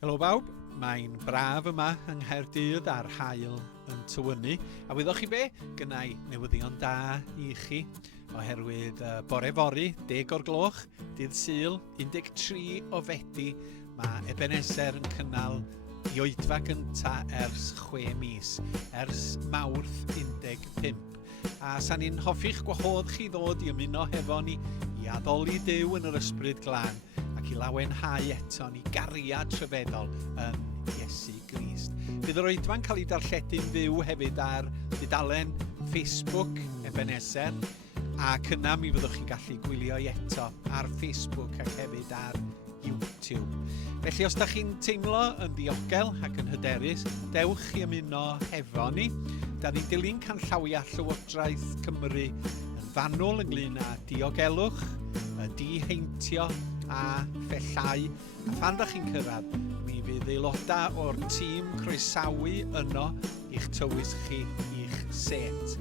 Helo bawb, mae'n braf yma yng Nghaerdydd a'r haul yn tywynnu. A wyddwch chi be? Gynnau newyddion da i chi. Oherwydd bore fori, 10 o'r gloch, dydd Sul, 13 o Fedi, mae Ebenezer yn cynnal i oedfa gynta ers 6 mis, ers Mawrth 15. A sa'n ni'n hoffi'ch gwahodd chi ddod i ymuno hefo ni i addoli Duw yn yr ysbryd glân ac i lawenhau eto ni gariad rhyfeddol yn Iesu Grist. Bydd yr oedfa'n cael ei darlledu'n fyw hefyd ar dudalen Facebook Ebenezer, ac yna mi fyddwch chi'n gallu gwylio eto ar Facebook ac hefyd ar YouTube. Felly os da chi'n teimlo yn ddiogel ac yn hyderus, dewch i ymuno hefo ni. Da ni'n dilyn canllawia Llywodraeth Cymru yn fanwl ynglyn â diogelwch, diheintio a phellau. A phan da chi'n cyrraedd, mi fydd aelodau o'r tîm croesawu yno i'ch tywys chi i'ch set.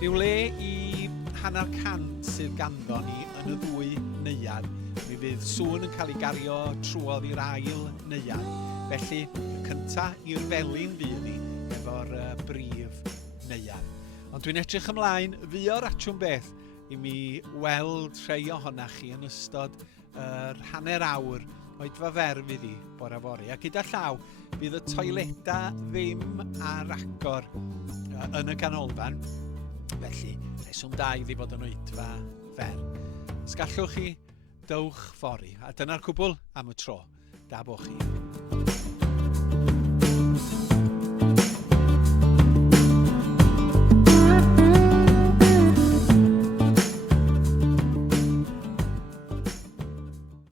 Rhyw le i hanner cant sydd ganddo ni yn y ddwy neuadd. Mi fydd sŵn yn cael ei gario trwodd i'r ail neuadd. Felly, y cyntaf i'r felin fydd ni efo'r brif neuadd. Ond dwi'n edrych ymlaen fuo'r atwm beth i mi weld rhai ohonach chi yn ystod yr hanner awr oedfa ferf iddi bore fori. A gyda llaw, bydd y toileda ddim ar agor yn y ganolfan. Felly, reswm da iddi fod yn oedfa fer. Os gallwch chi, dowch fori. A dyna'r cwbl am y tro. Da bo chi.